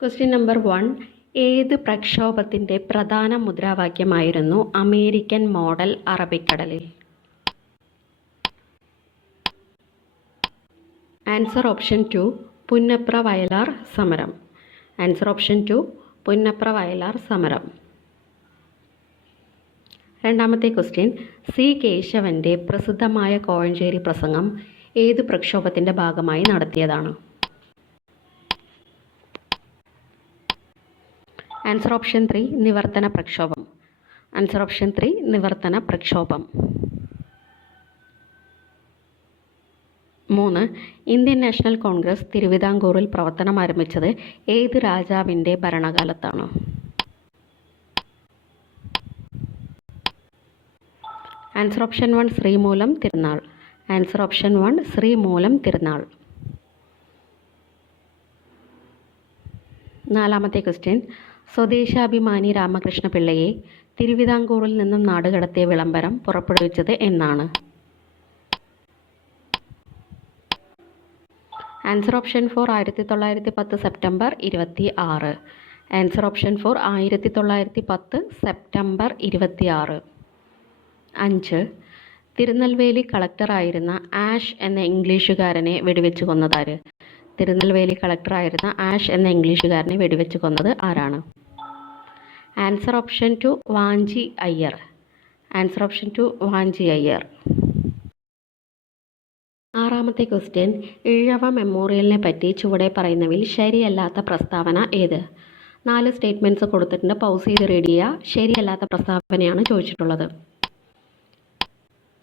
Question number 1. ഏത് പ്രക്ഷോഭത്തിൻ്റെ പ്രധാന മുദ്രാവാക്യമായിരുന്നു American model അറബിക്കടലിൽ? ആൻസർ ഓപ്ഷൻ 2 പുന്നപ്ര വയലാർ സമരം. ആൻസർ ഓപ്ഷൻ 2 പുന്നപ്ര വയലാർ സമരം. രണ്ടാമത്തെ ക്വസ്റ്റ്യൻ, സി കേശവൻ്റെ പ്രസിദ്ധമായ കോഴഞ്ചേരി പ്രസംഗം ഏത് പ്രക്ഷോഭത്തിൻ്റെ ഭാഗമായി നടത്തിയതാണ്? ആൻസർ ഓപ്ഷൻ 3 നിവർത്തന പ്രക്ഷോഭം. ആൻസർ ഓപ്ഷൻ 3 നിവർത്തന പ്രക്ഷോഭം. 3. ഇന്ത്യൻ നാഷണൽ കോൺഗ്രസ് തിരുവിതാംകൂറിൽ പ്രവർത്തനം ആരംഭിച്ചത് ഏത് രാജാവിൻ്റെ ഭരണകാലത്താണ്? Answer option 1 Sreemoolam Thirunal. Answer option 1 Sreemoolam Thirunal. നാലാമത്തെ ക്വസ്റ്റ്യൻ, സ്വദേശാഭിമാനി രാമകൃഷ്ണ പിള്ളയെ തിരുവിതാംകൂറിൽ നിന്നും നാടുകടത്തിയ വിളംബരം പുറപ്പെടുവിച്ചത് എന്നാണ്? Answer option 4 1910 September 26. Answer option 4 1910 September 26. 5. Tirunelveli കളക്ടറായിരുന്ന ആഷ് എന്ന ഇംഗ്ലീഷുകാരനെ വെടിവെച്ച് കൊന്നതാര്? തിരുനെൽവേലി കളക്ടറായിരുന്ന ആഷ് എന്ന ഇംഗ്ലീഷുകാരനെ വെടിവെച്ച് കൊന്നത് ആരാണ്? Answer option 2 Vanchi Iyer. Answer option 2 Vanchi Iyer. ആറാമത്തെ ക്വസ്റ്റ്യൻ, ഈഴവ മെമ്മോറിയലിനെ പറ്റി ചുവടെ പറയുന്നവയിൽ ശരിയല്ലാത്ത പ്രസ്താവന ഏത്? 4 സ്റ്റേറ്റ്മെൻറ്റ്സ് കൊടുത്തിട്ടുണ്ട്, പൗസ് ചെയ്ത് റീഡ് ചെയ്യുക. ശരിയല്ലാത്ത പ്രസ്താവനയാണ് ചോദിച്ചിട്ടുള്ളത്.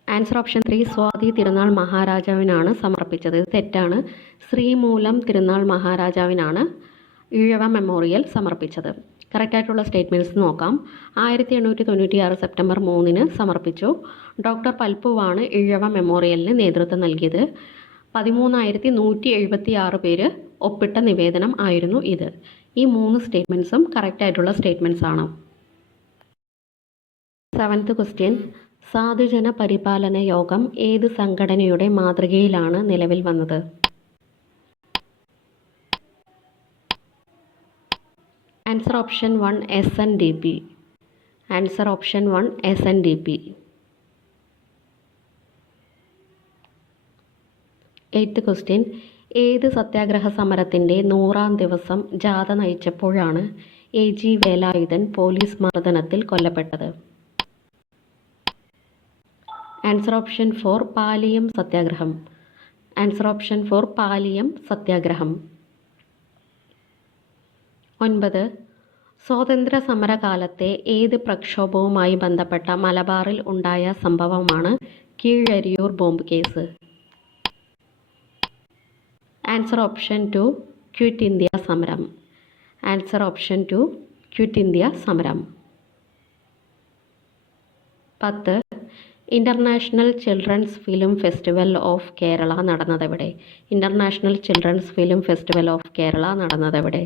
ആൻസർ ഓപ്ഷൻ 3 സ്വാതി തിരുനാൾ മഹാരാജാവിനാണ് സമർപ്പിച്ചത്. ഇത് തെറ്റാണ്. ശ്രീമൂലം തിരുനാൾ മഹാരാജാവിനാണ് ഈഴവ മെമ്മോറിയൽ സമർപ്പിച്ചത്. കറക്റ്റായിട്ടുള്ള സ്റ്റേറ്റ്മെൻറ്റ്സ് നോക്കാം. 1896 സെപ്റ്റംബർ 3 സമർപ്പിച്ചു. ഡോക്ടർ പൽപ്പുവാണ് ഈഴവ മെമ്മോറിയലിന് നേതൃത്വം നൽകിയത്. 13,176 പേര് ഒപ്പിട്ട നിവേദനം ആയിരുന്നു ഇത്. ഈ 3 സ്റ്റേറ്റ്മെൻറ്റ്സും കറക്റ്റായിട്ടുള്ള സ്റ്റേറ്റ്മെൻറ്റ്സ് ആണ്. 7th ക്വസ്റ്റ്യൻ, സാധുജന പരിപാലന യോഗം ഏത് സംഘടനയുടെ മാതൃകയിലാണ് നിലവിൽ വന്നത്? Answer option 1 SNDP. Answer option 1 SNDP. 8th question, ഏത് സത്യാഗ്രഹ സമരത്തിൻ്റെ 100ാം ദിവസം ജാഥ നയിച്ചപ്പോഴാണ് AG വേലായുധൻ പോലീസ് മർദ്ദനത്തിൽ കൊല്ലപ്പെട്ടത്? ആൻസർ ഓപ്ഷൻ 4 പാലിയം സത്യാഗ്രഹം. ആൻസർ ഓപ്ഷൻ 4 പാലിയം സത്യാഗ്രഹം. 9. സ്വാതന്ത്ര്യ സമരകാലത്തെ ഏത് പ്രക്ഷോഭവുമായി ബന്ധപ്പെട്ട മലബാറിൽ ഉണ്ടായ സംഭവമാണ് Keezhariyur bomb case? Answer option 2 quit India സമരം. ആൻസർ ഓപ്ഷൻ 2 ക്വിറ്റ് ഇന്ത്യ സമരം. 10. International children's film festival of Kerala നടന്നതെവിടെ? International children's film festival of Kerala നടന്നതെവിടെ?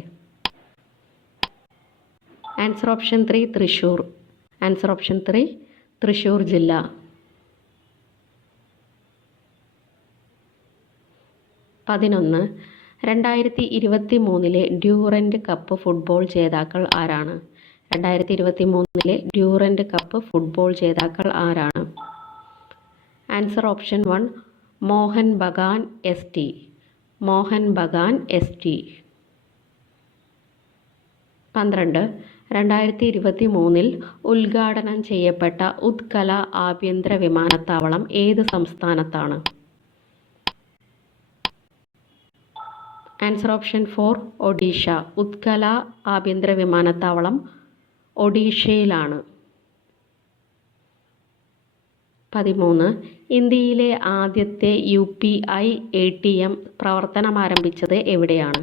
Answer option 3 Thrissur. Answer option 3 തൃശ്ശൂർ ജില്ല. 11. 2023 ഡ്യൂറൻഡ് കപ്പ് ഫുട്ബോൾ ജേതാക്കൾ ആരാണ്? 2023 ഡ്യൂറൻഡ് കപ്പ് ഫുട്ബോൾ ജേതാക്കൾ ആരാണ്? Answer option 1 Mohan Bagan ST. Mohan Bagan ST. 12. 2023 ഉദ്ഘാടനം ചെയ്യപ്പെട്ട ഉത്കല ആഭ്യന്തര വിമാനത്താവളം ഏത് സംസ്ഥാനത്താണ്? Answer option 4 Odisha. ഉത്കല ആഭ്യന്തര വിമാനത്താവളം ഒഡീഷയിലാണ്. 13. ഇന്ത്യയിലെ ആദ്യത്തെ UPI ATM പ്രവർത്തനം ആരംഭിച്ചത് എവിടെയാണ്?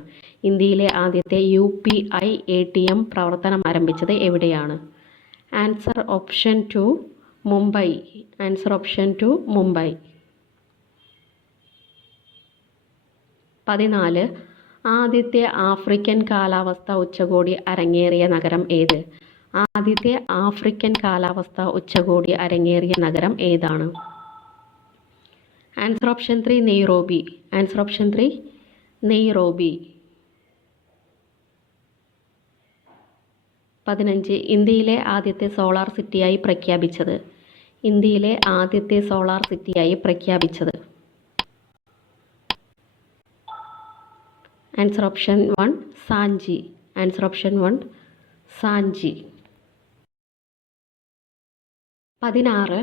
ഇന്ത്യയിലെ ആദ്യത്തെ UPI ATM പ്രവർത്തനം ആരംഭിച്ചത് എവിടെയാണ്? Answer option 2 Mumbai. Answer option 2 Mumbai. 14. ആദ്യത്തെ ആഫ്രിക്കൻ കാലാവസ്ഥ ഉച്ചകോടി അരങ്ങേറിയ നഗരം ഏത്? ആദ്യത്തെ ആഫ്രിക്കൻ കാലാവസ്ഥ ഉച്ചകോടി അരങ്ങേറിയ നഗരം ഏതാണ്? Answer option 3 Nairobi. Answer option 3 Nairobi. 15. ഇന്ത്യയിലെ ആദ്യത്തെ സോളാർ സിറ്റിയായി പ്രഖ്യാപിച്ചത്. ഇന്ത്യയിലെ ആദ്യത്തെ സോളാർ സിറ്റിയായി പ്രഖ്യാപിച്ചത്. Answer option 1 Sanchi. Answer option 1 Sanchi. 16.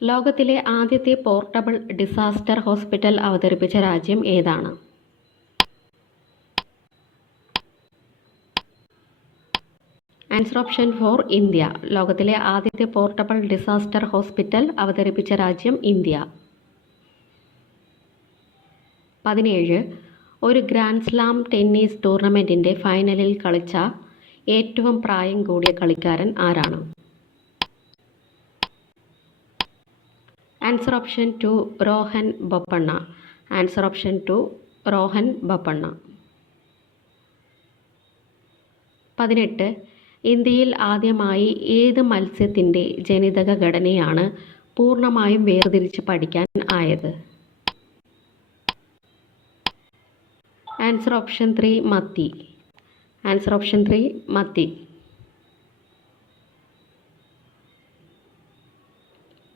ലോകത്തിലെ ആദ്യത്തെ പോർട്ടബിൾ ഡിസാസ്റ്റർ ഹോസ്പിറ്റൽ അവതരിപ്പിച്ച രാജ്യം ഏതാണ്? Answer option 4 India. ലോകത്തിലെ ആദ്യത്തെ പോർട്ടബിൾ ഡിസാസ്റ്റർ ഹോസ്പിറ്റൽ അവതരിപ്പിച്ച രാജ്യം ഇന്ത്യ. 17. ഒരു ഗ്രാൻഡ് സ്ലാം ടെന്നീസ് ടൂർണമെൻറ്റിൻ്റെ ഫൈനലിൽ കളിച്ച ഏറ്റവും പ്രായം കൂടിയ കളിക്കാരൻ ആരാണ്? Answer option 2 Rohan Bopanna. Answer option 2 Rohan Bopanna. 18. ഇന്ത്യയിൽ ആദ്യമായി ഏത് മത്സ്യത്തിൻ്റെ ജനിതക ഘടനയാണ് പൂർണ്ണമായും വേർതിരിച്ച് പഠിക്കാൻ ആയത്? ആൻസർ ഓപ്ഷൻ 3 മത്തി. ആൻസർ ഓപ്ഷൻ 3 മത്തി.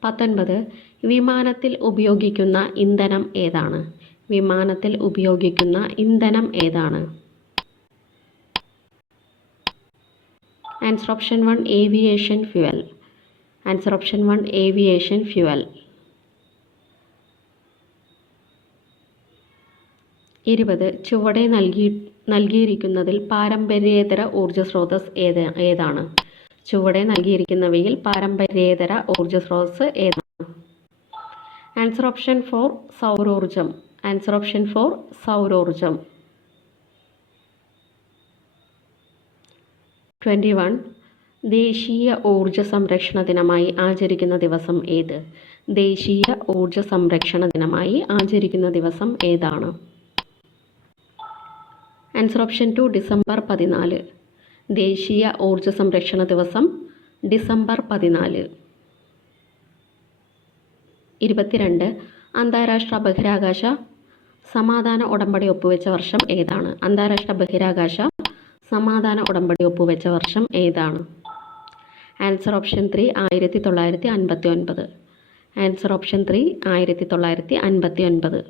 19. വിമാനത്തിൽ ഉപയോഗിക്കുന്ന ഇന്ധനം ഏതാണ്? വിമാനത്തിൽ ഉപയോഗിക്കുന്ന ഇന്ധനം ഏതാണ്? Answer option 1 aviation fuel. Answer option 1 aviation fuel. 20. ചുവടെ നൽകിയിരിക്കുന്നതിൽ പാരമ്പര്യേതര ഊർജ്ജ സ്രോതസ് ഏതാണ്? ചുവടെ നൽകിയിരിക്കുന്നവയിൽ പാരമ്പര്യേതര ഊർജ്ജ സ്രോതസ് ഏതാണ്? ആൻസർ ഓപ്ഷൻ 4 സൗരോർജം. ആൻസർ ഓപ്ഷൻ 4 സൗരോർജം. 21. ദേശീയ ഊർജ്ജ സംരക്ഷണ ദിനമായി ആചരിക്കുന്ന ദിവസം ഏത്? ദേശീയ ഊർജ്ജ സംരക്ഷണ ദിനമായി ആചരിക്കുന്ന ദിവസം ഏതാണ്? Answer option 2 December 14. ദേശീയ ഊർജ്ജ സംരക്ഷണ ദിവസം ഡിസംബർ 14. 22. അന്താരാഷ്ട്ര ബഹിരാകാശ സമാധാന ഉടമ്പടി ഒപ്പുവെച്ച വർഷം ഏതാണ്? അന്താരാഷ്ട്ര ബഹിരാകാശ സമാധാന ഉടമ്പടി ഒപ്പുവെച്ച വർഷം ഏതാണ്? Answer option 3 1959. Answer option 3 1959.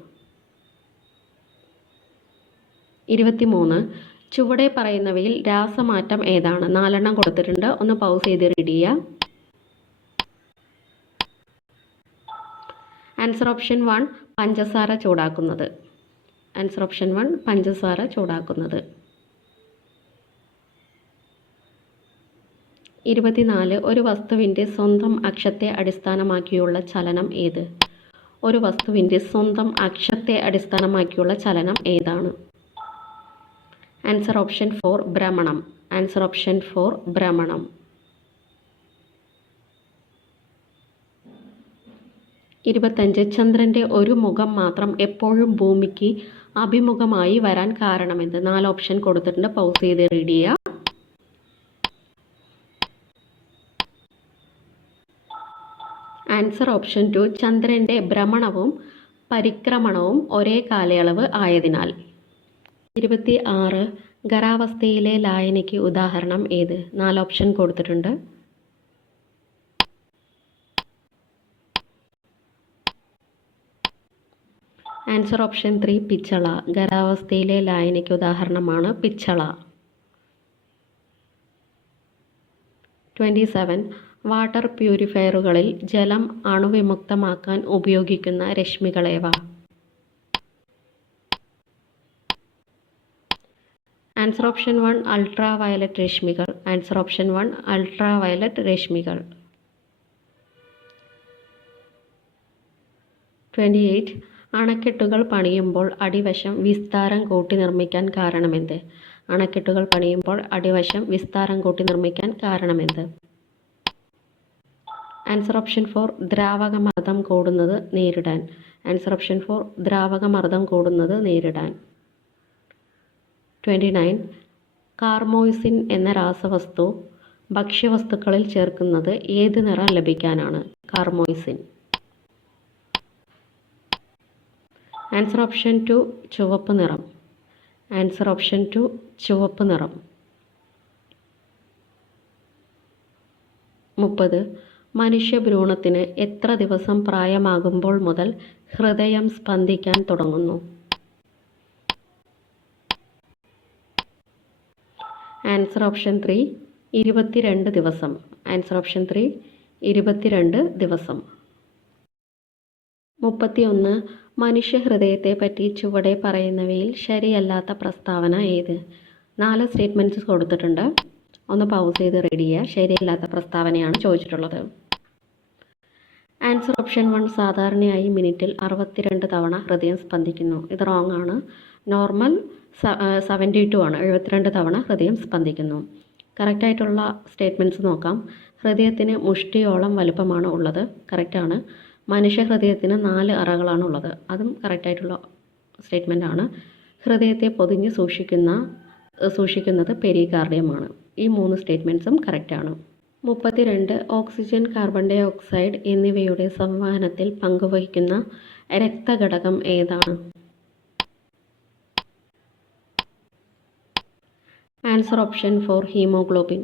23. ചുവടെ പറയുന്നവയിൽ രാസമാറ്റം ഏതാണ്? 4 എണ്ണം കൊടുത്തിട്ടുണ്ട്, ഒന്ന് പൗസ് ചെയ്ത് റീഡ് ചെയ്യുക. ആൻസർ ഓപ്ഷൻ 1 പഞ്ചസാര ചൂടാക്കുന്നത്. ആൻസർ ഓപ്ഷൻ 1 പഞ്ചസാര ചൂടാക്കുന്നത്. 24. ഒരു വസ്തുവിൻ്റെ സ്വന്തം അക്ഷത്തെ അടിസ്ഥാനമാക്കിയുള്ള ചലനം ഏത്? ഒരു വസ്തുവിൻ്റെ സ്വന്തം അക്ഷത്തെ അടിസ്ഥാനമാക്കിയുള്ള ചലനം ഏതാണ്? ആൻസർ ഓപ്ഷൻ 4 ഭ്രമണം. ആൻസർ ഓപ്ഷൻ 4 ഭ്രമണം. 25. ചന്ദ്രൻ്റെ ഒരു മുഖം മാത്രം എപ്പോഴും ഭൂമിക്ക് അഭിമുഖമായി വരാൻ കാരണമെന്ത്? 4 ഓപ്ഷൻ കൊടുത്തിട്ടുണ്ട്, പൗസ് ചെയ്ത് റീഡ് ചെയ്യുക. ആൻസർ ഓപ്ഷൻ 2 ചന്ദ്രൻ്റെ ഭ്രമണവും പരിക്രമണവും ഒരേ കാലയളവ് ആയതിനാൽ. 26. ഖരാവസ്ഥയിലെ ലായനിക്ക് ഉദാഹരണം ഏത്? 4 ഓപ്ഷൻ കൊടുത്തിട്ടുണ്ട്. ആൻസർ ഓപ്ഷൻ 3 പിച്ചള. ഖരാവസ്ഥയിലെ ലായനിക്ക് ഉദാഹരണമാണ് പിച്ചള. 27. വാട്ടർ പ്യൂരിഫയറുകളിൽ ജലം അണുവിമുക്തമാക്കാൻ ഉപയോഗിക്കുന്ന രശ്മികളേവ? ആൻസർ ഓപ്ഷൻ 1 അൾട്രാ വയലറ്റ് രശ്മികൾ. ആൻസർ ഓപ്ഷൻ 1 അൾട്രാ വയലറ്റ് രശ്മികൾ. 28. അണക്കെട്ടുകൾ പണിയുമ്പോൾ അടിവശം വിസ്താരം കൂട്ടി നിർമ്മിക്കാൻ കാരണമെന്ത്? അണക്കെട്ടുകൾ പണിയുമ്പോൾ അടിവശം വിസ്താരം കൂട്ടി നിർമ്മിക്കാൻ കാരണമെന്ത്? ആൻസർ ഓപ്ഷൻ 4 ദ്രാവകമർദ്ദം കൂടുന്നത് നേരിടാൻ. ആൻസർ ഓപ്ഷൻ 4 ദ്രാവകമർദ്ദം കൂടുന്നത് നേരിടാൻ. 29. കാർമോയ്സിൻ എന്ന രാസവസ്തു ഭക്ഷ്യവസ്തുക്കളിൽ ചേർക്കുന്നത് ഏത് നിറം ലഭിക്കാനാണ്? കാർമോയ്സിൻ. ആൻസർ ഓപ്ഷൻ 2 ചുവപ്പ് നിറം. ആൻസർ ഓപ്ഷൻ 2 ചുവപ്പ് നിറം. 30. മനുഷ്യഭ്രൂണത്തിന് എത്ര ദിവസം പ്രായമാകുമ്പോൾ മുതൽ ഹൃദയം സ്പന്ദിക്കാൻ തുടങ്ങുന്നു? ആൻസർ ഓപ്ഷൻ 3 22 ദിവസം. ആൻസർ ഓപ്ഷൻ 3 22 ദിവസം. 31. മനുഷ്യഹൃദയത്തെ പറ്റി ചുവടെ പറയുന്നവയിൽ ശരിയല്ലാത്ത പ്രസ്താവന ഏത്? 4 സ്റ്റേറ്റ്മെൻറ്റ്സ് കൊടുത്തിട്ടുണ്ട്. ഒന്ന് പൗസ് ചെയ്ത് റെഡി ചെയ്യുക. ശരിയല്ലാത്ത പ്രസ്താവനയാണ് ചോദിച്ചിട്ടുള്ളത്. ആൻസർ ഓപ്ഷൻ 1 സാധാരണയായി മിനിറ്റിൽ 62 തവണ ഹൃദയം സ്പന്ദിക്കുന്നു. ഇത് റോങ് ആണ്. നോർമൽ 72 ആണ്. 72 തവണ ഹൃദയം സ്പന്ദിക്കുന്നു. കറക്റ്റായിട്ടുള്ള സ്റ്റേറ്റ്മെൻറ്റ്സ് നോക്കാം. ഹൃദയത്തിന് മുഷ്ടിയോളം വലുപ്പമാണ് ഉള്ളത്. കറക്റ്റാണ്. മനുഷ്യഹൃദയത്തിന് 4 അറകളാണ് ഉള്ളത്. അതും കറക്റ്റായിട്ടുള്ള സ്റ്റേറ്റ്മെൻ്റ് ആണ്. ഹൃദയത്തെ പൊതിഞ്ഞ് സൂക്ഷിക്കുന്നത് പെരികാർഡിയമാണ്. ഈ 3 സ്റ്റേറ്റ്മെൻറ്റ്സും കറക്റ്റാണ്. 32. ഓക്സിജൻ, കാർബൺ ഡൈ ഓക്സൈഡ് എന്നിവയുടെ സംവഹനത്തിൽ പങ്കുവഹിക്കുന്ന രക്തഘടകം ഏതാണ്? Answer option 4 haemoglobin.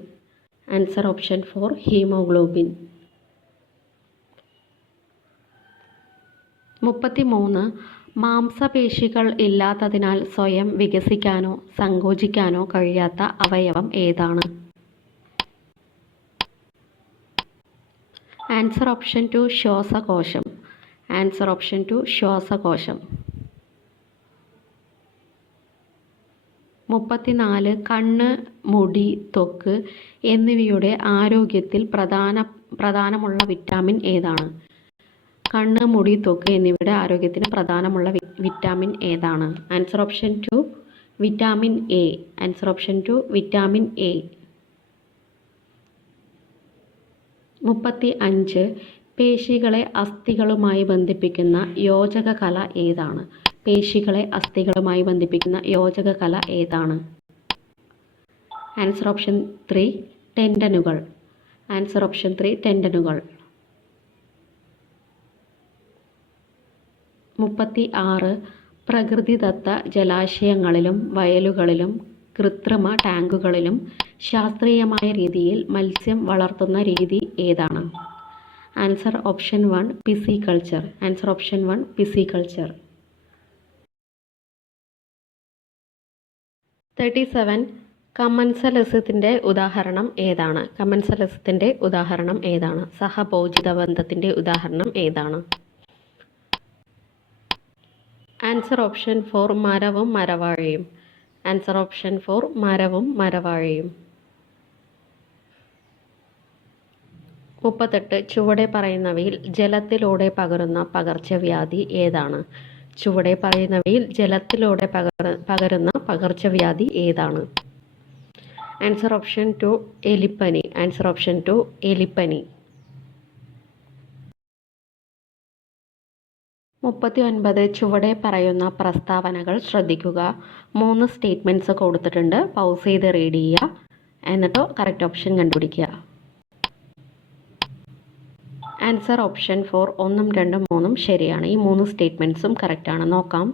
Answer option 4 haemoglobin. 33. മാംസപേശികൾ ഇല്ലാത്തതിനാൽ സ്വയം വികസിക്കാനോ സങ്കോചിക്കാനോ കഴിയാത്ത അവയവം ഏതാണ്? ആൻസർ ഓപ്ഷൻ 2 ശ്വാസകോശം. ആൻസർ ഓപ്ഷൻ 2 ശ്വാസകോശം. 34. കണ്ണ്, മുടി, ത്വക്ക് എന്നിവയുടെ ആരോഗ്യത്തിൽ പ്രധാനമുള്ള വിറ്റാമിൻ ഏതാണ്? കണ്ണ്, മുടി, ത്വക്ക് എന്നിവയുടെ ആരോഗ്യത്തിന് പ്രധാനമുള്ള വിറ്റാമിൻ ഏതാണ്? Answer option 2 vitamin A. Answer option 2 vitamin A. 35. പേശികളെ അസ്ഥികളുമായി ബന്ധിപ്പിക്കുന്ന യോജക കല ഏതാണ്? പേശികളെ അസ്ഥികളുമായി ബന്ധിപ്പിക്കുന്ന യോജക കല ഏതാണ്? ആൻസർ ഓപ്ഷൻ 3 ടെൻഡനുകൾ. ആൻസർ ഓപ്ഷൻ 3 ടെൻഡനുകൾ. 36. പ്രകൃതിദത്ത ജലാശയങ്ങളിലും വയലുകളിലും കൃത്രിമ ടാങ്കുകളിലും ശാസ്ത്രീയമായ രീതിയിൽ മത്സ്യം വളർത്തുന്ന രീതി ഏതാണ്? Answer option 1 pisciculture. Answer option 1 pisciculture. 37. കമൻസലസത്തിൻ്റെ ഉദാഹരണം ഏതാണ്? കമൻസലസത്തിൻ്റെ ഉദാഹരണം ഏതാണ്? സഹഭോജിത ബന്ധത്തിൻ്റെ ഉദാഹരണം ഏതാണ്? ആൻസർ ഓപ്ഷൻ 4 മരവും മരവാഴയും. ആൻസർ ഓപ്ഷൻ 4 മരവും മരവാഴയും. 38. ചുവടെ പറയുന്നവയിൽ ജലത്തിലൂടെ പകരുന്ന പകർച്ചവ്യാധി ഏതാണ്? ചുവടെ പറയുന്നവയിൽ ജലത്തിലൂടെ പകരുന്ന പകർച്ചവ്യാധി ഏതാണ്? ആൻസർ ഓപ്ഷൻ 2 എലിപ്പനി. ആൻസർ ഓപ്ഷൻ 2 എലിപ്പനി. 39. ചുവടെ പറയുന്ന പ്രസ്താവനകൾ ശ്രദ്ധിക്കുക. 3 സ്റ്റേറ്റ്മെൻറ്റ്സ് കൊടുത്തിട്ടുണ്ട്. പൗസ് ചെയ്ത് റീഡ് ചെയ്യുക. എന്നിട്ട് കറക്റ്റ് ഓപ്ഷൻ കണ്ടുപിടിക്കുക. ആൻസർ ഓപ്ഷൻ 4 1, 2, 3 ശരിയാണ്. ഈ 3 സ്റ്റേറ്റ്മെൻറ്റ്സും കറക്റ്റാണ്. നോക്കാം.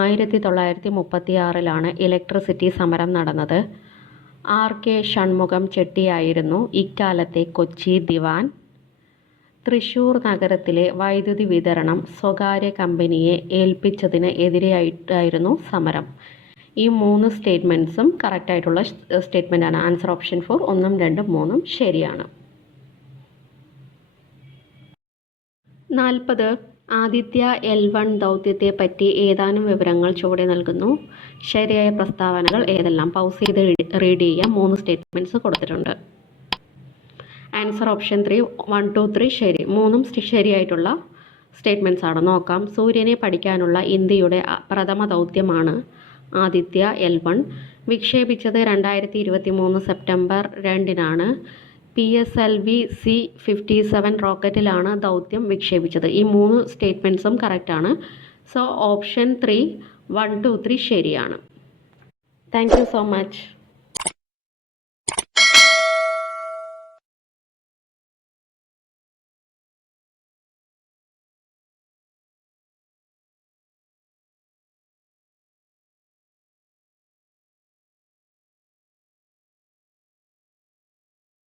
1936 ഇലക്ട്രിസിറ്റി സമരം നടന്നത്. RK ഷൺമുഖം ചെട്ടിയായിരുന്നു ഇക്കാലത്തെ കൊച്ചി ദിവാൻ. തൃശ്ശൂർ നഗരത്തിലെ വൈദ്യുതി വിതരണം സ്വകാര്യ കമ്പനിയെ ഏൽപ്പിച്ചതിന് എതിരെയായിട്ടായിരുന്നു സമരം. ഈ 3 സ്റ്റേറ്റ്മെൻറ്റ്സും കറക്റ്റായിട്ടുള്ള സ്റ്റേറ്റ്മെൻറ്റാണ്. ആൻസർ ഓപ്ഷൻ 4 1, 2, 3 ശരിയാണ്. 40. ആദിത്യ L1 ദൗത്യത്തെ പറ്റി ഏതാനും വിവരങ്ങൾ ചുവടെ നൽകുന്നു. ശരിയായ പ്രസ്താവനകൾ ഏതെല്ലാം? പൗസ് ചെയ്ത് റീഡ് ചെയ്യുക. 3 സ്റ്റേറ്റ്മെൻറ്റ്സ് കൊടുത്തിട്ടുണ്ട്. ആൻസർ ഓപ്ഷൻ 3 1, 2, 3 ശരി. 3ഉം ശരിയായിട്ടുള്ള സ്റ്റേറ്റ്മെൻറ്റ്സ് ആണ്. നോക്കാം. സൂര്യനെ പഠിക്കാനുള്ള ഇന്ത്യയുടെ പ്രഥമ ദൗത്യമാണ് Aditya L1. വിക്ഷേപിച്ചത് 2023 September 2 PSLV C-57 റോക്കറ്റിലാണ് ദൗത്യം വിക്ഷേപിച്ചത്. ഈ 3 സ്റ്റേറ്റ്മെൻറ്റ്സും കറക്റ്റാണ്. സോ ഓപ്ഷൻ 3 1, 2, 3 ശരിയാണ്. Thank you so much.